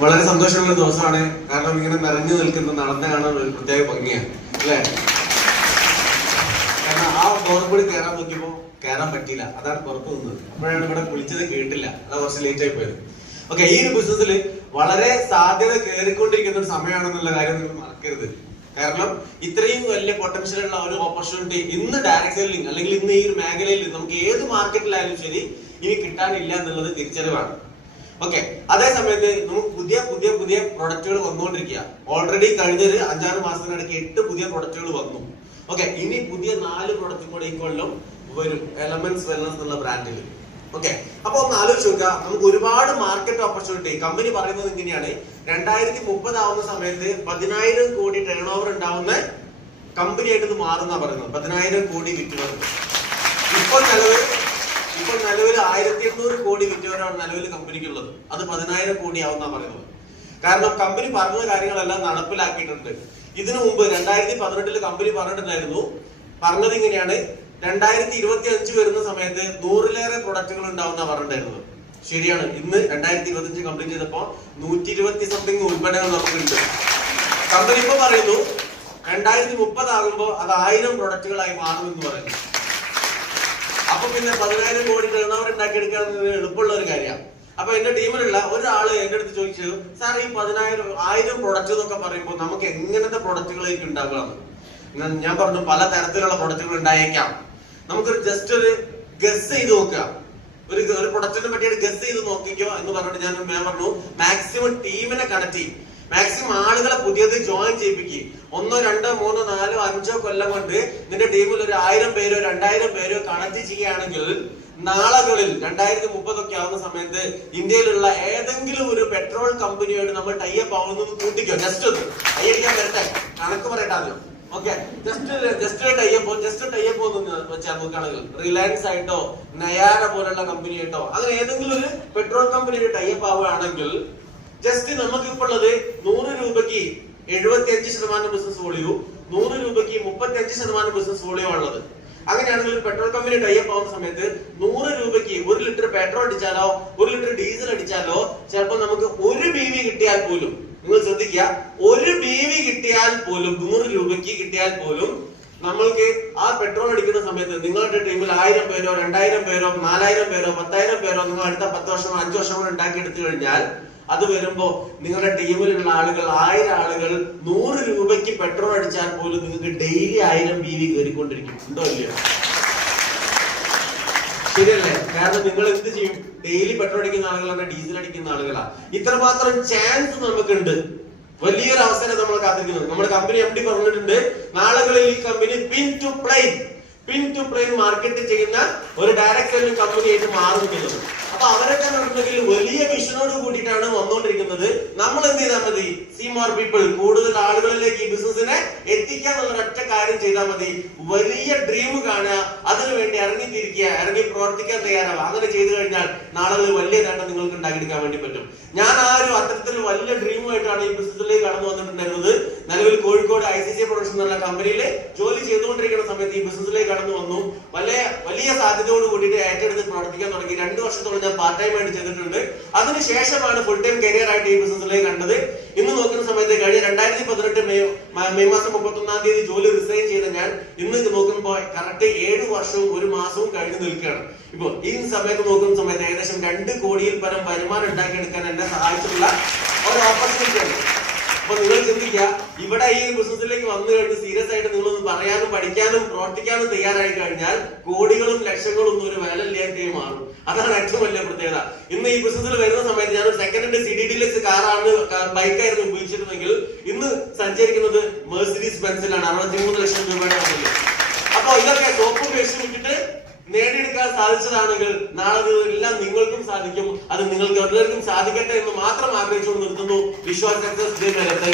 വളരെ സന്തോഷമുള്ള ദിവസമാണ്. കാരണം ഇങ്ങനെ നിറഞ്ഞു നിൽക്കുന്ന നടന്ന് കാണാൻ ഒരു പ്രത്യേക ഭംഗിയാണ് അല്ലേ? കാരണം ആ ഡോർ കൂടി കയറാൻ നോക്കിയപ്പോ കയറാൻ പറ്റിയില്ല, അതാണ് പുറത്തു നിന്നത്. അപ്പോഴാണ് ഇവിടെ വിളിച്ചത് കേട്ടില്ല, അതാ കുറച്ച് ലേറ്റ് ആയി പോയത്. ഓക്കെ, ഈ ഒരു ബിസിനസ്സിൽ വളരെ സാധ്യത കയറിക്കൊണ്ടിരിക്കുന്ന ഒരു സമയമാണെന്നുള്ള കാര്യം നിങ്ങൾ മറക്കരുത്. കാരണം ഇത്രയും വലിയ പൊട്ടൻഷ്യൽ ഉള്ള ഒരു ഓപ്പർച്യൂണിറ്റി ഇന്ന് ഡയറക്ട് സെല്ലിംഗ് അല്ലെങ്കിൽ ഇന്ന് ഈ ഒരു മേഖലയിൽ നമുക്ക് ഏത് മാർക്കറ്റിലായാലും ശരി ഇനി കിട്ടാനില്ല എന്നുള്ളത് തിരിച്ചറിവാണ്. ഓക്കെ, അതേ സമയത്ത് നമുക്ക് പുതിയ പുതിയ പുതിയ പ്രൊഡക്റ്റുകൾ വന്നുകൊണ്ടിരിക്കുക. ഓൾറെഡി കഴിഞ്ഞൊരു 5-6 മാസത്തിനിടയ്ക്ക് 8 പുതിയ പ്രൊഡക്റ്റുകൾ വന്നു. ഓക്കെ, ഇനി പുതിയ 4 പ്രൊഡക്റ്റ് കൂടെ ഈ കൊല്ലം വരും എലമെന്റ്സ് വെൽനസ് എന്നുള്ള ബ്രാൻഡിൽ. ഓക്കെ, അപ്പൊ ഒന്ന് ആലോചിച്ച് നോക്കുക, നമുക്ക് ഒരുപാട് മാർക്കറ്റ് ഓപ്പർച്യൂണിറ്റി. കമ്പനി പറയുന്നത് ഇങ്ങനെയാണ്, 2030 ആവുന്ന സമയത്ത് 10,000 കോടി ടേൺ ഓവർ ഉണ്ടാവുന്ന കമ്പനിയായിട്ട് ഇത് മാറുന്ന പറയുന്നത്. 10,000 കോടി വിറ്റുവരവ്. ഇപ്പോൾ നിലവിൽ 1,800 കോടി വിറ്റുവരവാണ് നിലവിൽ കമ്പനിക്കുള്ളത്. അത് 10,000 കോടി ആവുന്ന പറയുന്നത്. കാരണം കമ്പനി പറഞ്ഞ കാര്യങ്ങളെല്ലാം നടപ്പിലാക്കിയിട്ടുണ്ട്. ഇതിനു മുമ്പ് 2018 കമ്പനി പറഞ്ഞത് ഇങ്ങനെയാണ്, 2025 വരുന്ന സമയത്ത് 100-ലേറെ പ്രൊഡക്റ്റുകൾ ഉണ്ടാവുന്ന പറഞ്ഞിട്ടുണ്ടായിരുന്നത്. ശരിയാണ്, ഇന്ന് 2025 കംപ്ലീറ്റ് ചെയ്തപ്പോ 120 സംതിങ് ഉൽപ്പന്നങ്ങൾ നമുക്കുണ്ട്. കമ്പനി ഇപ്പൊ പറയുന്നു 2030 ആകുമ്പോ അത് 1000 പ്രൊഡക്റ്റുകളായി മാറുമെന്ന് പറയുന്നു. അപ്പൊ പിന്നെ 10,000 കോടി ടേൺ ഓവർ ഉണ്ടാക്കിയെടുക്കാൻ എളുപ്പമുള്ള ഒരു കാര്യമാണ്. അപ്പൊ എന്റെ ടീമിലുള്ള ഒരാള് എന്റെ അടുത്ത് ചോദിച്ചു, സാർ ഈ 10,000 പ്രൊഡക്റ്റ് എന്നൊക്കെ പറയുമ്പോൾ നമുക്ക് എങ്ങനത്തെ പ്രൊഡക്റ്റുകളായിരിക്കും ഉണ്ടാകുക? ഞാൻ പറഞ്ഞു, പല തരത്തിലുള്ള പ്രൊഡക്റ്റുകൾ ഉണ്ടായേക്കാം. നമുക്കൊരു ജസ്റ്റ് ഒരു ഗസ് ചെയ്ത് നോക്കുക, ഒരു പ്രൊഡക്റ്റിനെ പറ്റി ഗസ് ചെയ്ത് നോക്കിക്കോ എന്ന് പറഞ്ഞിട്ട് ഞാൻ പറഞ്ഞു, മാക്സിമം ടീമിനെ കണക്ട് ചെയ്യും, മാക്സിമം ആളുകളെ പുതിയത് ജോയിൻ ചെയ്യിപ്പിക്കും. 1, 2, 3, 4, 5 കൊല്ലം കൊണ്ട് നിന്റെ ടീമിൽ ഒരു 1000 പേരോ 2000 പേരോ കണക്ട് ചെയ്യുകയാണെങ്കിൽ നാളുകളിൽ 2030 ഒക്കെ ആവുന്ന സമയത്ത് ഇന്ത്യയിലുള്ള ഏതെങ്കിലും ഒരു പെട്രോൾ കമ്പനിയോട് നമ്മൾ ടൈപ്പ് ആവുന്നത് കൂട്ടിക്കോ. ജസ്റ്റ് ഒന്ന് കൈയടിക്കാൻ വരട്ടെ, കണക്ക് പറയട്ടാണല്ലോ. ഓക്കെ, ജസ്റ്റ് ടൈപ്പ് വെച്ചാൽ നോക്കുകയാണെങ്കിൽ റിലയൻസ് ആയിട്ടോ നയാര പോലുള്ള കമ്പനിയായിട്ടോ അങ്ങനെ ഏതെങ്കിലും ഒരു പെട്രോൾ കമ്പനിയുടെ ടൈപ്പ് ആവുകയാണെങ്കിൽ ജസ്റ്റ് നമുക്ക് ഇപ്പോൾ ഉള്ളത് 100 രൂപയ്ക്ക് 75% ബിസിനസ് വോളിയവും 100 രൂപയ്ക്ക് 35% ബിസിനസ് വോളിയും ഉള്ളത്. അങ്ങനെയാണെങ്കിൽ പെട്രോൾ കമ്പനി ടൈപ്പ് ആവുന്ന സമയത്ത് 100 രൂപയ്ക്ക് 1 ലിറ്റർ പെട്രോൾ അടിച്ചാലോ 1 ലിറ്റർ ഡീസൽ അടിച്ചാലോ ചിലപ്പോൾ നമുക്ക് 1 BV കിട്ടിയാൽ പോലും, നിങ്ങൾ ശ്രദ്ധിക്കുക, 1 BV കിട്ടിയാൽ പോലും 100 രൂപയ്ക്ക് കിട്ടിയാൽ പോലും നമ്മൾക്ക് ആ പെട്രോൾ അടിക്കുന്ന സമയത്ത് നിങ്ങളുടെ ടീമിൽ 1000 പേരോ 2000 പേരോ 4000 പേരോ 10,000 പേരോ നിങ്ങൾ അടുത്ത 10 വർഷമോ 5 വർഷമോ ഉണ്ടാക്കി എടുത്തു കഴിഞ്ഞാൽ അത് വരുമ്പോ നിങ്ങളുടെ ടീമിലുള്ള ആളുകൾ 1000 ആളുകൾ 100 രൂപയ്ക്ക് പെട്രോൾ അടിച്ചാൽ പോലും നിങ്ങൾക്ക് ഡെയിലി 1000 BV കയറിക്കൊണ്ടിരിക്കും. ഉണ്ടോ ഇല്ലയോ? ശരിയല്ലേ? കാരണം നിങ്ങൾ എന്ത് ചെയ്യും? ഡെയിലി പെട്രോൾ അടിക്കുന്ന ആളുകളാണ്, ഡീസൽ അടിക്കുന്ന ആളുകളാ. ഇത്രമാത്രം ചാൻസ് നമുക്കുണ്ട്. വലിയൊരു അവസരം നമ്മൾ കാത്തിരിക്കുന്നത്. നമ്മുടെ കമ്പനി MD പറഞ്ഞിട്ടുണ്ട്, നാളുകളിൽ ഈ കമ്പനി പിൻ ടു പ്ലെയിൻ മാർക്കറ്റ് ചെയ്യുന്ന ഒരു ഡയറക്ട് സെല്ലിംഗ് കമ്പനി ആയിട്ട് മാറുന്നുള്ളത്. അപ്പൊ അവരൊക്കെ നടന്നെങ്കിൽ വലിയ വിഷനോട് കൂടിയിട്ടാണ് വന്നുകൊണ്ടിരിക്കുന്നത്. നമ്മൾ എന്ത് ചെയ്താൽ മതി? സീ മോർ പീപ്പിൾ, കൂടുതൽ ആളുകളിലേക്ക് ഈ ബിസിനസിനെ എത്തിക്കാന്നുള്ള ഒറ്റ കാര്യം ചെയ്താൽ മതി. വലിയ ഡ്രീം കാണുക, അതിനുവേണ്ടി ഇറങ്ങിത്തിരിക്കുക, ഇറങ്ങി പ്രവർത്തിക്കാൻ തയ്യാറാവുക. അങ്ങനെ ചെയ്തു കഴിഞ്ഞാൽ നാളെ വലിയ നേട്ടം നിങ്ങൾക്ക് ഉണ്ടാക്കിയെടുക്കാൻ വേണ്ടി പറ്റും. ഞാൻ ആ ഒരു അത്തരത്തിൽ വലിയ ഡ്രീമുമായിട്ടാണ് ഈ ബിസിനസ്സിലേക്ക് കടന്നു വന്നിട്ടുണ്ടായിരുന്നത്. നിലവിൽ കോഴിക്കോട് ICC പ്രൊഡക്ഷൻ എന്നുള്ള കമ്പനിയിൽ ജോലി ചെയ്തുകൊണ്ടിരിക്കുന്ന സമയത്ത് ഈ ബിസിനസ്സിലേക്ക് കടന്നു വന്നു. വലിയ സാധ്യതയോട് കൂടിയിട്ട് ഏറ്റെടുത്ത് പ്രവർത്തിക്കാൻ തുടങ്ങി. 2 വർഷത്തോളം ഞാൻ പാർട്ട് ടൈം ആയിട്ട് ചെയ്തിട്ടുണ്ട്. അതിനുശേഷമാണ് ഫുൾ ടൈം കരിയർ ആയിട്ട് ഈ ബിസിനസ്സിലേക്ക് കണ്ടത്. ഇന്ന് നോക്കുന്ന സമയത്ത് കഴിഞ്ഞ 2018 മെയ് മാസം 31-ാം തീയതി ജോലി റിസൈൻ ചെയ്ത ഞാൻ ഇന്ന് നോക്കുമ്പോൾ കറക്റ്റ് 7 വർഷവും 1 മാസവും കഴിഞ്ഞു നിൽക്കുകയാണ്. ഇപ്പൊ ഈ സമയത്ത് നോക്കുന്ന സമയത്ത് ഏകദേശം 2 കോടിയിൽ പരം വരുമാനം ഉണ്ടാക്കിയെടുക്കാൻ എന്നെ സഹായിച്ചിട്ടുള്ള ഒരു ഓപ്പർച്യൂണിറ്റി ആണ്. അപ്പൊ നിങ്ങൾ ചിന്തിക്കുക, ഇവിടെ ഈ ബിസിനസ്സിലേക്ക് വന്നു കഴിഞ്ഞ് സീരിയസ് ആയിട്ട് നിങ്ങളൊന്ന് പറയാനും പഠിക്കാനും പ്രവർത്തിക്കാനും തയ്യാറായി കഴിഞ്ഞാൽ കോടികളും ലക്ഷങ്ങളും ഒന്നും ഒരു വില ഇല്ലാതെ മാറും. അതാണ് ഏറ്റവും വലിയ പ്രത്യേകത. ഇന്ന് ഈ ബിസിനസ്സിൽ വരുന്ന സമയത്ത് ഞാനൊരു സെക്കൻഡ് CD ഡീലക്സ് ബൈക്കായിരുന്നു ഉപയോഗിച്ചിരുന്നെങ്കിൽ ഇന്ന് സഞ്ചരിക്കുന്നത് മെർസിഡീസ് ബെൻസിലാണ്. 63 ലക്ഷം രൂപയുടെ വന്നത്. അപ്പൊ ഇതൊക്കെ സോപ്പ് പേസ്റ്റ് വിട്ടിട്ട് നേടിയെടുക്കാൻ സാധിച്ചതാണെങ്കിൽ നാളെ എല്ലാം നിങ്ങൾക്കും സാധിക്കും. അത് നിങ്ങൾക്ക് എല്ലാവർക്കും സാധിക്കട്ടെ എന്ന് മാത്രം ആഗ്രഹിച്ചുകൊണ്ട് നിർത്തുന്നു. Vishwas success day.